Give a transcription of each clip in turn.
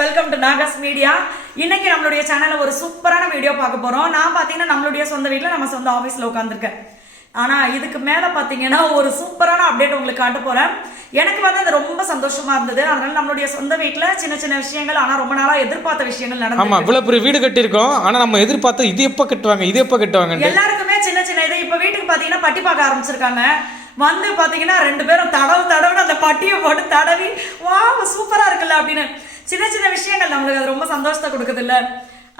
Welcome to நாகஸ் media. இன்னைக்கு நம்மளுடைய சேனல்ல ஒரு சூப்பரான வீடியோ பார்க்க போறோம். நான் பார்த்தீங்கன்னா நம்மளுடைய சொந்த வீட்டில் நம்ம சொந்த ஆஃபீஸில் உட்காந்துருக்கேன் ஆனா இதுக்கு மேல பார்த்தீங்கன்னா ஒரு சூப்பரான அப்டேட் உங்களுக்கு காட்ட போறேன். எனக்கு வந்து அது ரொம்ப சந்தோஷமா இருந்தது. அதனால நம்மளுடைய சொந்த வீட்டில் சின்ன சின்ன விஷயங்கள் ஆனா ரொம்ப நாளா எதிர்பார்த்த விஷயங்கள் நடந்து ஆமா இவ்வளவு பெரிய வீடு கட்டியிருக்கோம். ஆனா நம்ம எதிர்பார்த்தோம் இது எப்ப கட்டுவாங்க இது எப்ப கட்டுவாங்கன்ட்டு. எல்லாருக்குமே சின்ன சின்ன இது. இப்போ வீட்டுக்கு பார்த்தீங்கன்னா பட்டி பார்க்க ஆரம்பிச்சிருக்காங்க. வந்து பார்த்தீங்கன்னா ரெண்டு பேரும் தடவு தடவுன்னு அந்த பட்டியை போட்டு தடவி வா சூப்பராக இருக்குல்ல அப்படின்னு சின்ன சின்ன விஷயங்கள் நம்மளுக்கு அது ரொம்ப சந்தோஷத்தை கொடுக்குது இல்ல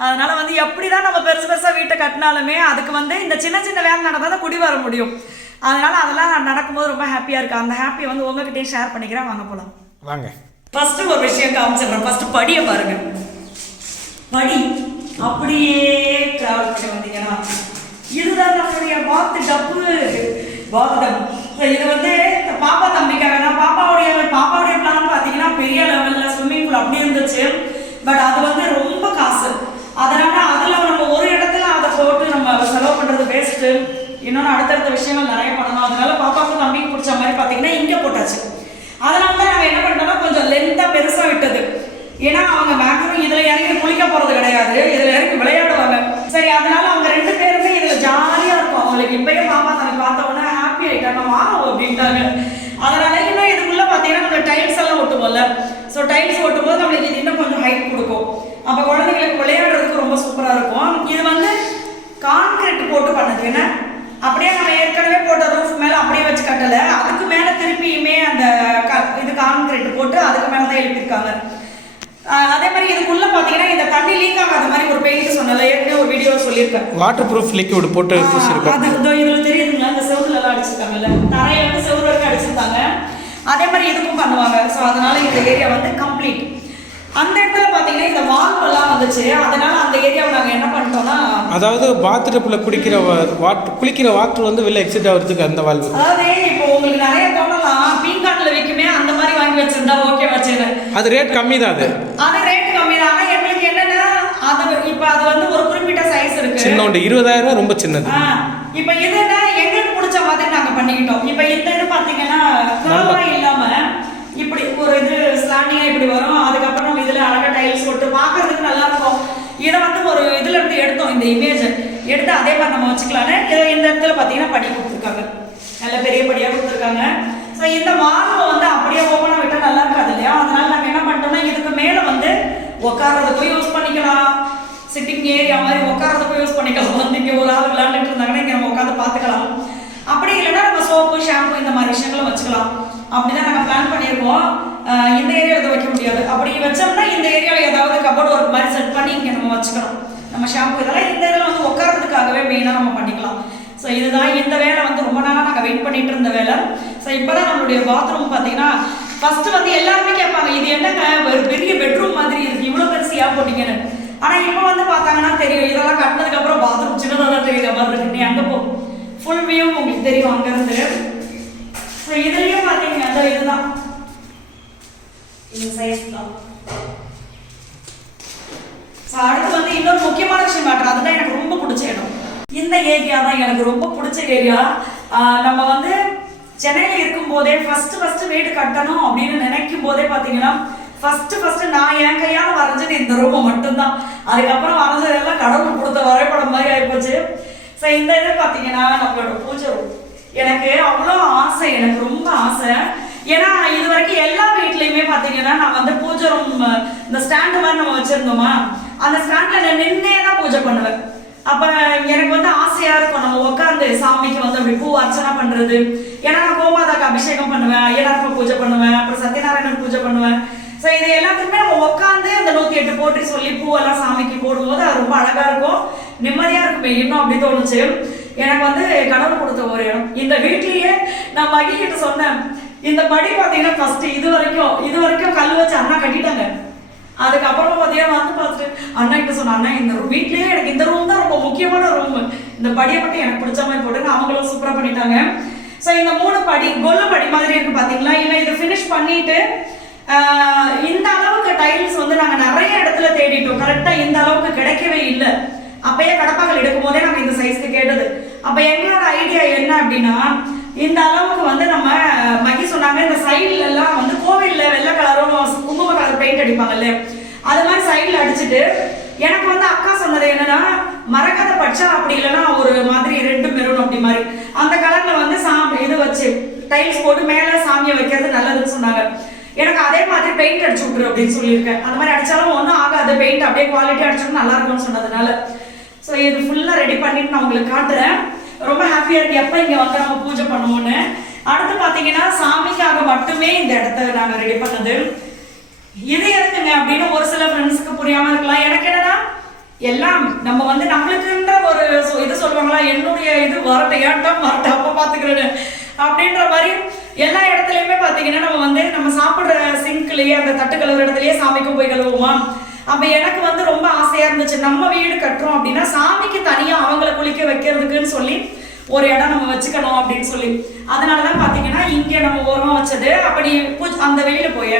அதனால வந்து எப்படி தான் நம்ம பெருசு பெருசாக வீட்டை கட்டினாலுமே அதுக்கு வந்து இந்த சின்ன சின்ன வேலை நடந்தால் தான் குடி வர முடியும். அதனால அதெல்லாம் நடக்கும்போது ரொம்ப ஹாப்பியாக இருக்கு அந்த ஹாப்பியை வந்து உங்ககிட்டயும் ஷேர் பண்ணிக்கிறேன். வாங்க போகலாம் வாங்க. ஃபர்ஸ்ட் ஒரு விஷயம் காமிச்சிடுறேன். ஃபர்ஸ்ட் படியை பாருங்க. படி. அப்படியே டிராவல் பண்ணி வந்தீங்கன்னா இதுதான் நம்மளுடைய பாத்து டப்பு பாத்து டப்பு இது வந்து இந்த பாப்பா தம்பிக்காக பாப்பாவுடைய பாப்பாவுடைய அப்படி இருந்துச்சு. பட் அது வந்து ரொம்ப காசு. அதனால அதில் நம்ம ஒரு இடத்துல அதை போட்டு நம்ம செலவு பண்ணுறது வேஸ்ட்டு இன்னொன்று அடுத்தடுத்த விஷயங்கள் நிறைய பண்ணணும். அதனால பாப்பாவுக்கும் தம்பிக்கு பிடிச்ச மாதிரி பார்த்தீங்கன்னா இங்கே போட்டாச்சு. அதனால தான் நாங்கள் என்ன பண்ணிட்டோம்னா கொஞ்சம் லென்த்தாக பெருசாக விட்டது. ஏன்னா அவங்க மேக்ஸிமம் இதுல இறங்கி குளிக்க போறது கிடையாது. இதுல இறங்கி விளையாடுவாங்க. சரி அதனால அவங்க ரெண்டு பேருமே இதுல ஜாலியா இருக்கும். அவங்களுக்கு இப்பயே பாப்பா தனக்கு பார்த்த உடனே ஹாப்பி ஆயிட்டாங்க. வா அப்படின்ட்டாங்க. அதனால இன்னும் டைல்ஸ் எல்லாம் ஒட்டுவோம்ல. ஸோ டைல்ஸ் ஒட்டும் போது நம்மளுக்கு இது இன்னும் கொஞ்சம் ஹைட் கொடுக்கும். அப்ப குழந்தைங்களுக்கு விளையாடுறதுக்கு ரொம்ப சூப்பரா இருக்கும். இது வந்து கான்கிரீட் போட்டு பண்ணது. என்ன? அப்படியே நம்ம ஏற்கனவே போட்ட ரூஃப் மேல அப்படியே வச்சு கட்டல. அதுக்கு மேல திருப்பியுமே அந்த க- இது கான்கிரீட் போட்டு அதுக்கு மேல தான் எழுப்பியிருக்காங்க. அதே மாதிரி இதுக்குள்ள பாத்தீங்கன்னா இந்த தண்ணி லீக் ஆகாத மாதிரி ஒரு பெயிண்ட் சொன்னல ஏற்கனவே ஒரு வீடியோ சொல்லியிருக்கேன். வாட்டர் ப்ரூஃப் லிக்விட் போட்டு பூசிருக்கோம் அது அதே மாதிரி இதுக்கும் பண்ணுவாங்க. ஸோ அதனால இந்த ஏரியா வந்து கம்ப்ளீட் அந்த இடத்துல பாத்தீங்கன்னா இந்த வால்வ் எல்லாம் வந்துச்சு. அதனால அந்த ஏரியாவை நாங்க என்ன பண்ணிட்டோம்னா அதாவது பாத்ரூம்ல குடிக்கிற வாட்டர் குளிக்கிற வாட்டர் வந்து வெளில எக்ஸிட் ஆகிறதுக்கு அந்த வால்வு அதாவது இப்போ உங்களுக்கு நிறைய தோணலாம். பீங்கான்ல வைக்குமே அந்த மாதிரி வாங்கி வச்சிருந்தா ஓகே வச்சிருந்தேன் அது ரேட் கம்மி தான் அது. அது ரேட் கம்மி தான் ஆனா எங்களுக்கு என்னன்னா அது இப்ப அது வந்து ஒரு குறிப்பிட்ட சைஸ் இருக்கு. சின்னோண்டு இருபதாயிரம் ரூபாய் ரொம்ப சின்னது. இப்ப இதுன்னா எங்களுக்கு பிடிச்ச மாதிரி நாங்க பண்ணிக்கிட்டோம். இப்ப இந்த இது பாத்தீங்கன்னா curve-ஆ இல்லாம இப்படி ஒரு இது ஸ்லாண்டிங்கா இப்படி வரும். அதுக்கப்புறம் இதுல அழகா டைல்ஸ் போட்டு பார்க்கிறதுக்கு நல்லா இருக்கும். இதை வந்து ஒரு இதுல இருந்து எடுத்தோம் இந்த இமேஜ் எடுத்து அதே மாதிரி நம்ம வச்சுக்கலாம்னு இதை இந்த இடத்துல பாத்தீங்கன்னா படி கொடுத்துருக்காங்க. நல்ல பெரிய படியா கொடுத்துருக்காங்க. ஸோ இந்த மார்பை வந்து அப்படியே ஓப்பனாக விட்டா நல்லா இருக்காது இல்லையா? அதனால நாங்க என்ன பண்ணிட்டோம்னா இதுக்கு மேல வந்து உட்கார்றதுக்கும் யூஸ் சிட்டிங் ஏரியா மாதிரி உட்காரதுக்கும் யூஸ் பண்ணிக்கலாம். வந்து இங்கே ஒரு ஆள் விளையாண்டுட்டு இருந்தாங்கன்னா இங்கே நம்ம உட்காந்து பார்த்துக்கலாம். அப்படி இல்லைன்னா நம்ம சோப்பு ஷாம்பு இந்த மாதிரி விஷயங்களும் வச்சுக்கலாம். அப்படிதான் நாங்கள் பிளான் பண்ணியிருக்கோம். இந்த ஏரியாவில் வைக்க முடியாது. அப்படி வச்சோம்னா இந்த ஏரியாவில் ஏதாவது கபோர்டு ஒர்க் மாதிரி செட் பண்ணி இங்கே நம்ம வச்சுக்கணும். நம்ம ஷாம்பு இதெல்லாம் இந்த இதில் வந்து உட்காரதுக்காகவே மெயினாக நம்ம பண்ணிக்கலாம். ஸோ இதுதான் இந்த வேலை வந்து ரொம்ப நாளாக நாங்கள் வெயிட் பண்ணிட்டு இருந்த வேலை. ஸோ இப்போ தான் நம்மளுடைய பாத்ரூம் பார்த்தீங்கன்னா ஃபஸ்ட்டு வந்து எல்லாருமே கேட்பாங்க இது என்னங்க? ஒரு பெரிய பெட்ரூம் மாதிரி இருக்கு. இவ்வளோ பெருசியாக போட்டிங்கன்னு? ஆனால் இப்போ வந்து பார்த்தாங்கன்னா தெரியும். இதெல்லாம் கட்டினதுக்கு அப்புறம் பாத்ரூம் சின்னதாக தான் தெரியுற மாதிரி இருக்கு. நீ அங்கே போ. ஃபுல் வியூ உங்களுக்கு தெரியும் அங்கேருந்து ஸோ இதுலேயும் பார்த்தீங்க. அந்த இதுதான். இந்த சைஸ் தான். ஸோ அடுத்து வந்து இன்னொரு முக்கியமான விஷயம் காட்டுறேன். அதுதான் எனக்கு ரொம்ப பிடிச்ச இடம். இந்த ஏரியா தான் எனக்கு ரொம்ப பிடிச்ச ஏரியா நம்ம வந்து சென்னையில் இருக்கும்போதே ஃபர்ஸ்ட் ஃபர்ஸ்ட் வீடு கட்டணும் அப்படின்னு நினைக்கும் போதே பார்த்தீங்கன்னா ஃபர்ஸ்ட் ஃபர்ஸ்ட் நான் என் கையால் வரைஞ்சது இந்த ரூமை மட்டும்தான். அதுக்கப்புறம் வரைஞ்சதெல்லாம் கடவுள் கொடுத்த வரைபடம் மாதிரி ஆகிப்போச்சு ஸோ இந்த இது பார்த்தீங்கன்னா நம்மளோட பூஜை ரூம் எனக்கு அவ்வளோ ஆசை எனக்கு ரொம்ப ஆசை. ஏன்னா இது வரைக்கும் எல்லா வீட்லேயுமே பார்த்தீங்கன்னா நான் வந்து பூஜை ரூம் இந்த ஸ்டாண்டு மாதிரி நம்ம வச்சுருந்தோமா? அந்த ஸ்டாண்டில் நான் நின்னே தான் பூஜை பண்ணுவேன். அப்போ எனக்கு வந்து ஆசையாக இருக்கும் நம்ம உட்காந்து சாமிக்கு வந்து அப்படி பூ அர்ச்சனை பண்ணுறது ஏன்னா நான் கோமாதாக்கு அபிஷேகம் பண்ணுவேன் ஐயனாருக்கு பூஜை பண்ணுவேன் அப்புறம் சத்யநாராயணன் பூஜை பண்ணுவேன். ஸோ இது எல்லாத்துக்குமே நம்ம உட்காந்து அந்த நூத்தி எட்டு போட்டி சொல்லி பூவெல்லாம் சாமிக்கு போடும்போது அது ரொம்ப அழகா இருக்கும். நிம்மதியா இருக்குமே இன்னும் அப்படி தோணுச்சு. எனக்கு வந்து கடவுள் கொடுத்த ஒரு இடம். இந்த வீட்லயே நான் மகிழ்கிட்ட சொன்னேன். இந்த படி பாத்தீங்கன்னா ஃபர்ஸ்ட் இது வரைக்கும் இது வரைக்கும் கல் வச்சு அண்ணா கட்டிட்டாங்க. அதுக்கப்புறமா பார்த்தீங்கன்னா வந்து பார்த்துட்டு அண்ணா கிட்ட சொன்ன அண்ணா இந்த வீட்லயே எனக்கு இந்த ரூம் தான் ரொம்ப முக்கியமான ரூம் இந்த படியை மட்டும் எனக்கு பிடிச்ச மாதிரி போட்டு அவங்களும் சூப்பரா பண்ணிட்டாங்க. ஸோ இந்த மூணு படி கொல்லு படி மாதிரி இருக்கு பாத்தீங்களா? இல்லை இதை ஃபினிஷ் பண்ணிட்டு இந்த அளவுக்கு டைல்ஸ் வந்து நாங்க நிறைய இடத்துல தேடிட்டோம். கரெக்டா இந்த அளவுக்கு கிடைக்கவே இல்லை. அப்பயே கடப்பாக்கள் எடுக்கும் போதே நாங்க இந்த சைஸ்க்கு கேட்டது. அப்ப எங்களோட ஐடியா என்ன அப்படின்னா இந்த அளவுக்கு வந்து நம்ம மகி சொன்னாங்க இந்த சைடுல எல்லாம் வந்து கோவில்ல வெள்ளை கலரும் குங்கும கலர் பெயிண்ட் அடிப்பாங்கல்ல அது மாதிரி சைடில் அடிச்சுட்டு எனக்கு வந்து அக்கா சொன்னது என்னன்னா மரகத பச்சை அப்படி இல்லைன்னா ஒரு மாதிரி ரெண்டு மெரூன் அப்படி மாதிரி. அந்த கலர்ல வந்து சாமி இது வச்சு டைல்ஸ் போட்டு மேலே சாமியை வைக்கிறது நல்லதுன்னு சொன்னாங்க. எனக்கு அதே மாதிரி பெயிண்ட் அடிச்சு விட்ரு அப்படின்னு சொல்லியிருக்கேன். அந்த மாதிரி அடிச்சாலும் ஒன்றும் ஆகாது. பெயிண்ட் அப்படியே குவாலிட்டி அடிச்சோம்னா நல்லா இருக்கும்னு சொன்னதுனால. ஸோ இது ஃபுல்லாக ரெடி பண்ணிட்டு நான் உங்களுக்கு காட்டுறேன். ரொம்ப ஹாப்பியாக இருக்கு. எப்போ இங்கே வந்து நம்ம பூஜை பண்ணுவோன்னு அடுத்து பார்த்தீங்கன்னா சாமிக்காக மட்டுமே இந்த இடத்த நாங்கள் ரெடி பண்ணது. இது எதுக்குங்க அப்படின்னு ஒரு சில ஃப்ரெண்ட்ஸுக்கு புரியாமல் இருக்கலாம். எனக்கு என்னன்னா எல்லாம் நம்ம வந்து நம்மளுக்குன்ற ஒரு இது சொல்லுவாங்களா என்னுடைய இது வரட்டையாட்டம் வரட்டை. அப்போ பார்த்துக்கிறேன்னு அப்படின்ற மாதிரி எல்லா இடத்துலயுமே பாத்தீங்கன்னா நம்ம வந்து நம்ம சாப்பிடுற சிங்க்லயே அந்த தட்டு கழுவுற இடத்துலயே சாமிக்கும் போய் கழுவுமா அப்ப எனக்கு வந்து ரொம்ப ஆசையா இருந்துச்சு. நம்ம வீடு கட்டுறோம் அப்படின்னா சாமிக்கு தனியா அவங்கள குளிக்க வைக்கிறதுக்குன்னு சொல்லி ஒரு இடம் நம்ம வச்சுக்கணும் அப்படின்னு சொல்லி. அதனாலதான் பாத்தீங்கன்னா இங்கே நம்ம ஓரமாக வச்சது. அப்படி அந்த வெளியில போய்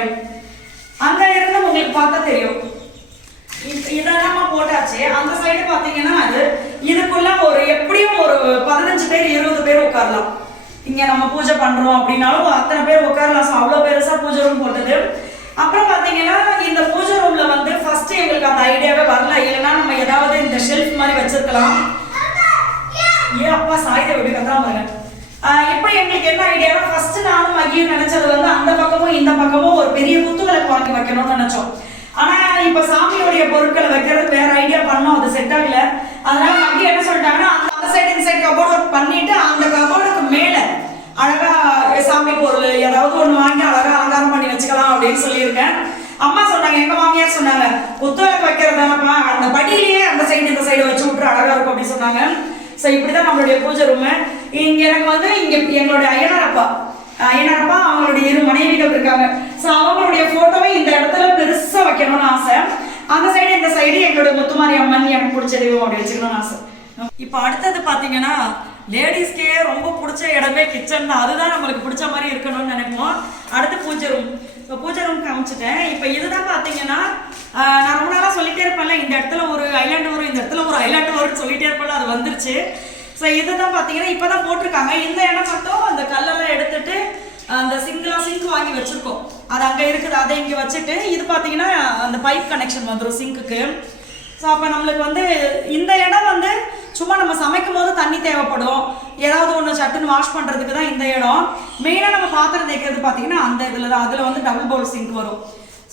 அந்த இருந்து உங்களுக்கு பார்த்தா தெரியும். இதெல்லாம் போட்டாச்சு. அந்த சைடு பாத்தீங்கன்னா அது இதுக்குள்ள ஒரு எப்படியும் ஒரு பதினஞ்சு பேர் இருபது பேர் உட்காரலாம். இங்க நம்ம பூஜை பண்றோம் அப்படின்னாலும் அத்தனை பேர் உட்காரலாம். ஸோ அவ்வளோ பெருசா பூஜை ரூம் போட்டது. அப்புறம் பாத்தீங்கன்னா இந்த பூஜை ரூம்ல வந்து ஃபர்ஸ்ட் எங்களுக்கு அந்த ஐடியாவே வரல. இல்லைன்னா நம்ம ஏதாவது இந்த ஷெல்ஃப் மாதிரி வச்சிருக்கலாம். ஏன் அப்பா சாயுத எப்படி கத்துறா பாருங்க இப்போ எங்களுக்கு என்ன ஐடியானா ஃபர்ஸ்ட் நானும் மகியும் நினைச்சது வந்து அந்த பக்கமும் இந்த பக்கமும் ஒரு பெரிய குத்துவிளக்கு வாங்கி வைக்கணும்னு நினைச்சோம். ஆனா இப்ப சாமியோடைய பொருட்களை வைக்கிறது வேற ஐடியா பண்ணோம். அது செட் ஆகல. அதனால மகி என்ன சொல்லிட்டாங்கன்னா அந்த- சைடு இந்த சைடு கபோர்ட் ஒர்க் பண்ணிட்டு அந்த அழகா சாமி பொருள் ஏதாவது ஒண்ணு வாங்கி அழகா அலங்காரம் பண்ணி வச்சுக்கலாம் அப்படின்னு சொல்லியிருக்கேன். அம்மா சொன்னாங்க எங்க மாமியார் சொன்னாங்க புத்தகம் வைக்கிறதானப்பா அந்த படியிலேயே அந்த சைடு இந்த சைடு வச்சு விட்டுரு அழகா இருக்கும் அப்படின்னு சொன்னாங்க. ஸோ இப்படிதான் நம்மளுடைய பூஜை ரூமு இங்க எனக்கு வந்து இங்க எங்களுடைய ஐயனார் அப்பா. ஐயனார் அப்பா அவங்களுடைய இரு மனைவிகள் இருக்காங்க. ஸோ அவங்களுடைய போட்டோவை இந்த இடத்துல பெருசா வைக்கணும்னு ஆசை. அந்த சைடு இந்த சைடு எங்களுடைய முத்துமாரி அம்மன் எனக்கு பிடிச்ச தெய்வம் அப்படி வச்சுக்கணும்னு ஆசை. இப்போ அடுத்தது பார்த்தீங்கன்னா லேடிஸ்க்கே ரொம்ப பிடிச்ச இடமே கிச்சன் தான். அதுதான் நம்மளுக்கு பிடிச்ச மாதிரி இருக்கணும்னு நினைப்போம். அடுத்து பூஜை ரூம் இப்போ பூஜை ரூம் காமிச்சிட்டேன். இப்போ இதுதான் பார்த்தீங்கன்னா நான் ரொம்ப நாளாக சொல்லிட்டே இருப்பேன்ல இந்த இடத்துல ஒரு ஐலாண்டு வரும் இந்த இடத்துல ஒரு ஐலாண்டு வரும்னு சொல்லிட்டே இருப்பேன்ல அது வந்துருச்சு. ஸோ இதுதான் பார்த்தீங்கன்னா இப்போ தான் போட்டிருக்காங்க. இந்த இடம் மட்டும் அந்த கல்லெல்லாம் எடுத்துட்டு அந்த சிங்கிளாக சிங்க் வாங்கி வச்சுருக்கோம். அது அங்கே இருக்குது அதை இங்கே வச்சுட்டு இது பார்த்தீங்கன்னா அந்த பைப் கனெக்ஷன் வந்துடும் சிங்க்குக்கு ஸோ அப்போ நம்மளுக்கு வந்து இந்த இடம் வந்து சும்மா நம்ம சமைக்கும் போது தண்ணி தேவைப்படும். ஏதாவது ஒன்று சட்டுன்னு வாஷ் பண்ணுறதுக்கு தான் இந்த இடம். மெயினாக நம்ம பாத்திரம் தேய்க்கிறது பார்த்தீங்கன்னா அந்த இதில் தான். அதில் வந்து டபுள் பவுல் சிங்க் வரும்.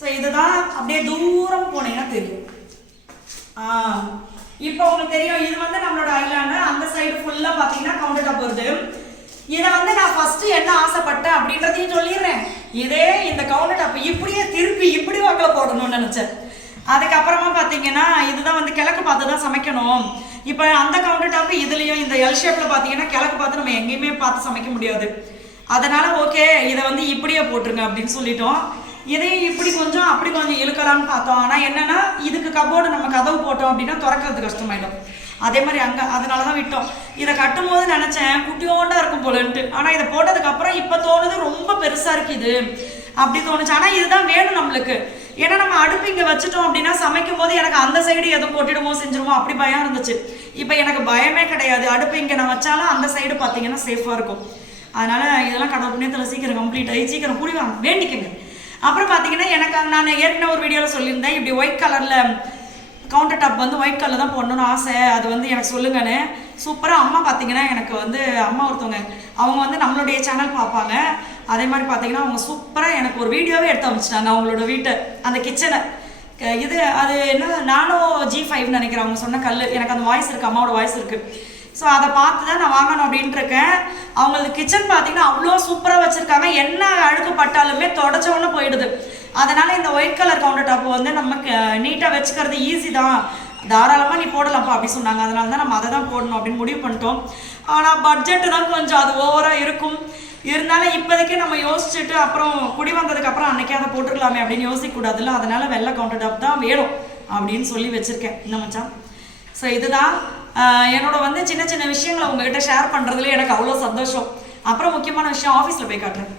ஸோ இதுதான் அப்படியே தூரம் போனீங்கன்னா தெரியும். ஆ. இப்போ உங்களுக்கு தெரியும் இது வந்து நம்மளோட ஐலாண்டு அந்த சைடு ஃபுல்லாக பார்த்தீங்கன்னா கவுண்டர் டாப் வருது. இதை வந்து நான் ஃபர்ஸ்ட் என்ன ஆசைப்பட்டேன் அப்படின்றதையும் சொல்லிடுறேன். இதே இந்த கவுண்டர் டாப் இப்படியே திருப்பி இப்படி வாக்கில் போடணும்னு நினச்சேன். அதுக்கப்புறமா பார்த்தீங்கன்னா இதுதான் வந்து கிழக்கு பார்த்து தான் சமைக்கணும். இப்போ அந்த கவுண்டர் டாப் இதுலேயும் இந்த எல் ஷேப்பில் பார்த்தீங்கன்னா கிழக்கு பார்த்து நம்ம எங்கேயுமே பார்த்து சமைக்க முடியாது. அதனால் ஓகே இதை வந்து இப்படியே போட்டுருங்க அப்படின்னு சொல்லிட்டோம். இதையும் இப்படி கொஞ்சம் அப்படி கொஞ்சம் இழுக்கலாம்னு பார்த்தோம். ஆனால் என்னென்னா இதுக்கு கபோர்டு நம்ம கதவு போட்டோம் அப்படின்னா திறக்கிறது கஷ்டமாயிடும். அதே மாதிரி அங்கே அதனால தான் விட்டோம். இதை கட்டும் போது நினச்சேன் குட்டியோண்டா இருக்கும் போலன்ட்டு. ஆனால் இதை போட்டதுக்கப்புறம் இப்போ தோணுது ரொம்ப பெருசாக இருக்குது இது. அப்படி தோணுச்சு. ஆனால் இதுதான் வேணும் நம்மளுக்கு. ஏன்னா நம்ம அடுப்பு இங்கே வச்சுட்டோம் அப்படின்னா சமைக்கும் போது எனக்கு அந்த சைடு எதுவும் கொட்டிடுமோ செஞ்சிருமோ அப்படி பயம் இருந்துச்சு. இப்போ எனக்கு பயமே கிடையாது. அடுப்பு இங்கே நான் வச்சாலும் அந்த சைடு பார்த்தீங்கன்னா சேஃபாக இருக்கும். அதனால இதெல்லாம் கடவுள் புண்ணியத்தில் சீக்கிரம் கம்ப்ளீட் ஆகி சீக்கிரம் கூடி வாங்க வேண்டிக்கங்க. அப்புறம் பார்த்தீங்கன்னா எனக்கு நான் ஏற்கனவே ஒரு வீடியோவில் சொல்லியிருந்தேன். இப்படி ஒயிட் கலரில் கவுண்டர் டாப் வந்து ஒயிட் கலர் தான் போடணும்னு ஆசை. அது வந்து எனக்கு சொல்லுங்கன்னு. சூப்பராக அம்மா பார்த்தீங்கன்னா எனக்கு வந்து அம்மா ஒருத்தவங்க அவங்க வந்து நம்மளுடைய சேனல் பார்ப்பாங்க. அதே மாதிரி பார்த்தீங்கன்னா அவங்க சூப்பராக எனக்கு ஒரு வீடியோவே எடுத்து அமைச்சிட்டாங்க அவங்களோட வீட்டை அந்த கிச்சனை இது அது என்ன நானும் ஜி ஃபைவ் நினைக்கிறேன் அவங்க சொன்ன கல் எனக்கு அந்த வாய்ஸ் இருக்குது அம்மாவோட வாய்ஸ் இருக்குது ஸோ அதை பார்த்து தான் நான் வாங்கணும் அப்படின்ட்டு இருக்கேன். அவங்களுக்கு கிச்சன் பார்த்தீங்கன்னா அவ்வளோ சூப்பராக வச்சுருக்காங்க. என்ன அழுக்கு பட்டாலுமே தொடச்சவொன்னே போயிடுது. அதனால் இந்த ஒயிட் கலர் கவுண்டர் டாப் வந்து நமக்கு நீட்டாக வச்சுக்கிறது ஈஸி தான். தாராளமாக நீ போடலாம்ப்பா அப்படின்னு சொன்னாங்க. அதனால தான் நம்ம அதை தான் போடணும் அப்படின்னு முடிவு பண்ணிட்டோம். ஆனால் பட்ஜெட்டு தான் கொஞ்சம் அது ஓவராக இருக்கும். இருந்தாலும் இப்போதைக்கே நம்ம யோசிச்சுட்டு அப்புறம் குடி வந்ததுக்கு அப்புறம் அன்னைக்கே அதை போட்டுக்கலாமே அப்படின்னு யோசிக்க கூடாதுல்ல. அதனால வெள்ளை கவுண்டர் டாப் தான் வேணும் அப்படின்னு சொல்லி வச்சுருக்கேன். இந்த மச்சான்? ஸோ இதுதான் என்னோட வந்து சின்ன சின்ன விஷயங்களை உங்ககிட்ட ஷேர் பண்ணுறதுல எனக்கு அவ்வளோ சந்தோஷம். அப்புறம் முக்கியமான விஷயம் ஆஃபீஸில் போய் காட்டுறேன்.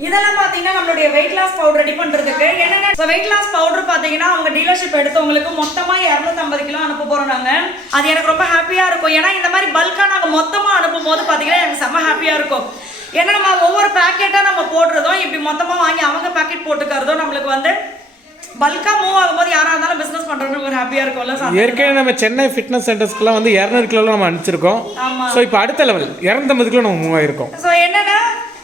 இதெல்லாம் பார்த்தீங்கன்னா நம்மளுடைய வெயிட் லாஸ் பவுடர் ரெடி பண்ணுறதுக்கு என்னென்ன ஸோ வெயிட் லாஸ் பவுடர் பார்த்தீங்கன்னா அவங்க டீலர்ஷிப் எடுத்தவங்களுக்கு மொத்தமாக இரநூத்தம்பது கிலோ அனுப்ப போகிறோம் நாங்கள் அது எனக்கு ரொம்ப ஹாப்பியாக இருக்கும். ஏன்னா இந்த மாதிரி பல்காக நாங்கள் மொத்தமாக அனுப்பும் போது பார்த்தீங்கன்னா எனக்கு செம்ம ஹாப்பியாக இருக்கும். ஏன்னா நம்ம ஒவ்வொரு பேக்கெட்டாக நம்ம போடுறதும் இப்படி மொத்தமாக வாங்கி அவங்க பேக்கெட் போட்டுக்கிறதும் நம்மளுக்கு வந்து பல்கா மூவ் ஆகும்போது யாரா இருந்தாலும் பிசினஸ் பண்றவங்களுக்கு ஒரு ஹாப்பியா இருக்கும்ல அந்த- ஏற்கனவே நம்ம சென்னை ஃபிட்னஸ் சென்டர்ஸ்க்குலாம் வந்து இரநூறு கிலோவில் நம்ம அனுப்பிச்சிருக்கோம். ஸோ இப்போ அடுத்த லெவல் இரநூத்தம்பது கிலோ நம்ம மூவ் ஆயிருக்கோம். ஸோ என்னன்னா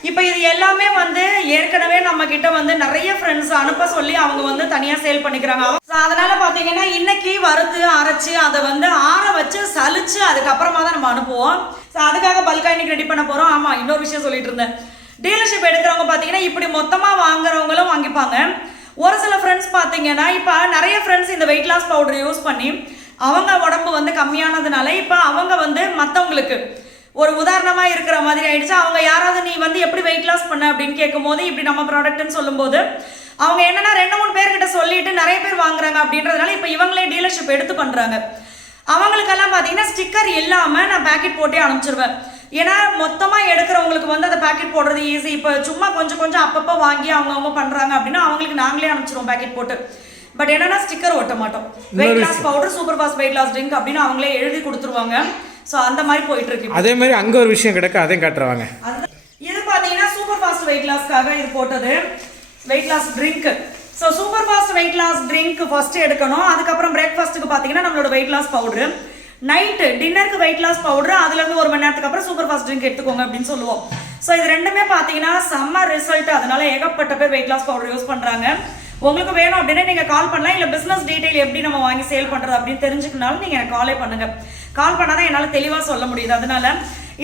இப்போ இது எல்லாமே வந்து ஏற்கனவே நம்ம கிட்ட வந்து நிறைய ஃப்ரெண்ட்ஸ் அனுப்ப சொல்லி அவங்க வந்து தனியாக சேல் பண்ணிக்கிறாங்க. ஸோ அதனால பார்த்தீங்கன்னா இன்னைக்கு வறுத்து அரைச்சு அதை வந்து ஆற வச்சு சலிச்சு அதுக்கப்புறமா தான் நம்ம அனுப்புவோம். ஸோ அதுக்காக பல்கா இன்னைக்கு ரெடி பண்ண போகிறோம் ஆமாம் இன்னொரு விஷயம் சொல்லிட்டு இருந்தேன். டீலர்ஷிப் எடுக்கிறவங்க பார்த்தீங்கன்னா இப்படி மொத்தமாக வாங்குறவங்களும் வாங்கிப்பாங்க. ஒரு சில ஃப்ரெண்ட்ஸ் பார்த்தீங்கன்னா இப்போ நிறைய ஃப்ரெண்ட்ஸ் இந்த வெயிட் லாஸ் பவுடர் யூஸ் பண்ணி அவங்க உடம்பு வந்து கம்மியானதுனால இப்போ அவங்க வந்து மற்றவங்களுக்கு ஒரு உதாரணமா இருக்கிற மாதிரி ஆயிடுச்சு. அவங்க யாராவது நீ வந்து எப்படி வெயிட் லாஸ் பண்ண அப்படின்னு கேட்கும்போது இப்படி நம்ம ப்ராடக்ட்னு சொல்லும்போது அவங்க என்னன்னா ரெண்டு மூணு பேர்கிட்ட சொல்லிட்டு நிறைய பேர் வாங்குறாங்க அப்படின்றதுனால இப்போ இவங்களே டீலர்ஷிப் எடுத்து பண்றாங்க. அவங்களுக்கெல்லாம் பார்த்தீங்கன்னா ஸ்டிக்கர் இல்லாமல் நான் பேக்கெட் போட்டே அனுப்பிச்சிருவேன். ஏன்னா மொத்தமாக எடுக்கிறவங்களுக்கு வந்து அந்த பேக்கெட் போடுறது ஈஸி இப்போ சும்மா கொஞ்சம் கொஞ்சம் அப்பப்போ வாங்கி அவங்கவுங்க பண்ணுறாங்க அப்படின்னா அவங்களுக்கு நாங்களே அனுப்பிச்சிருவோம் பேக்கெட் போட்டு. பட் என்னன்னா ஸ்டிக்கர் ஒட்ட மாட்டோம். Weight loss powder super fast weight loss drink அப்படின்னு அவங்களே எழுதி கொடுத்துருவாங்க. ஸோ அந்த மாதிரி போயிட்டு இருக்கு அதே மாதிரி அங்கே ஒரு விஷயம் கிடக்கு அதையும் காட்டுறவாங்க. அது- இது பார்த்தீங்கன்னா சூப்பர் ஃபாஸ்ட் வெயிட் லாஸ்க்காக இது போட்டது. Weight loss drink so super fast weight loss drink first எடுக்கணும். அதுக்கப்புறம் பிரேக்ஃபாஸ்ட்டுக்கு பார்த்தீங்கன்னா நம்மளோட வெயிட் லாஸ் பவுடர் நைட்டு டின்னருக்கு வெயிட் லாஸ் பவுடர் அதுலேருந்து ஒரு மணி நேரத்துக்கு அப்புறம் சூப்பர் ஃபாஸ்ட் ட்ரிங்க் எடுத்துக்கோங்க அப்படின்னு சொல்லுவோம். ஸோ இது ரெண்டுமே பார்த்தீங்கன்னா செம்ம ரிசல்ட் அதனால ஏகப்பட்ட பேர் வெயிட் லாஸ் பவுடர் யூஸ் பண்ணுறாங்க உங்களுக்கு வேணும் அப்படின்னா நீங்கள் கால் பண்ணலாம். இல்லை பிஸ்னஸ் டீட்டெயில் எப்படி நம்ம வாங்கி சேல் பண்ணுறது அப்படின்னு தெரிஞ்சுக்கனாலும் நீங்கள் எனக்கு காலே பண்ணுங்கள் கால் பண்ணால் தான் என்னால் தெளிவாக சொல்ல முடியுது. அதனால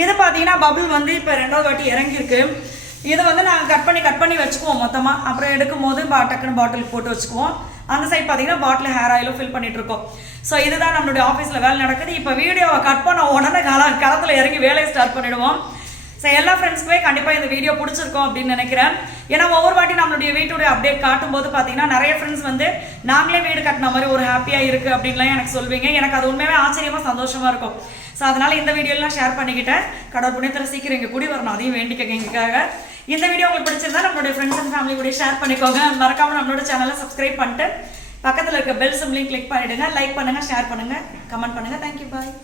இது பார்த்தீங்கன்னா பபுள் வந்து இப்போ ரெண்டாவது வாட்டி இறங்கியிருக்கு. இதை வந்து நாங்கள் கட் பண்ணி கட் பண்ணி வச்சுக்குவோம் மொத்தமாக அப்புறம் எடுக்கும் போது பா டக்குன்னு பாட்டில் போட்டு வச்சுக்குவோம். அந்த சைட் பார்த்தீங்கன்னா பாட்டில் ஹேர் ஆயிலும் ஃபில் பண்ணிட்டு இருக்கோம். ஸோ இதுதான் நம்மளுடைய ஆஃபீஸில் வேலை நடக்குது. இப்போ வீடியோவை கட் பண்ண உடனே கால களத்தில் இறங்கி வேலையை ஸ்டார்ட் பண்ணிடுவோம். ஸோ எல்லா ஃப்ரெண்ட்ஸ்க்குமே கண்டிப்பாக இந்த வீடியோ பிடிச்சிருக்கும் அப்படின்னு நினைக்கிறேன். ஏன்னா ஒவ்வொரு வாட்டி நம்மளுடைய வீட்டுடைய அப்டேட் காட்டும்போது பார்த்தீங்கன்னா நிறைய ஃப்ரெண்ட்ஸ் வந்து நாங்களே வீடு கட்டின மாதிரி ஒரு ஹாப்பியாக இருக்குது அப்படின்லாம் எனக்கு சொல்வீங்க. எனக்கு அது உண்மையாகவே ஆச்சரியமாக சந்தோஷமாக இருக்கும். ஸோ அதனால இந்த வீடியோலாம் ஷேர் பண்ணிக்கிட்டேன். கடவுள் புண்ணியத்தில் சீக்கிரம் இங்கே கூடி வரணும். அதையும் வேண்டிக்கங்க எங்களுக்காக. இந்த வீடியோ உங்களுக்கு பிடிச்சிருந்தா நம்மளுடைய ஃப்ரெண்ட்ஸ் அண்ட் ஃபேமிலி கூட ஷேர் பண்ணிக்கோங்க. மறக்காமல் நம்மளோட சேனலை சப்ஸ்கிரைப் பண்ணிட்டு பக்கத்தில் இருக்க பெல் சிம்லையும் கிளிக் பண்ணிடுங்க. லைக் பண்ணுங்க ஷேர் பண்ணுங்க கமெண்ட் பண்ணுங்க. Thank you bye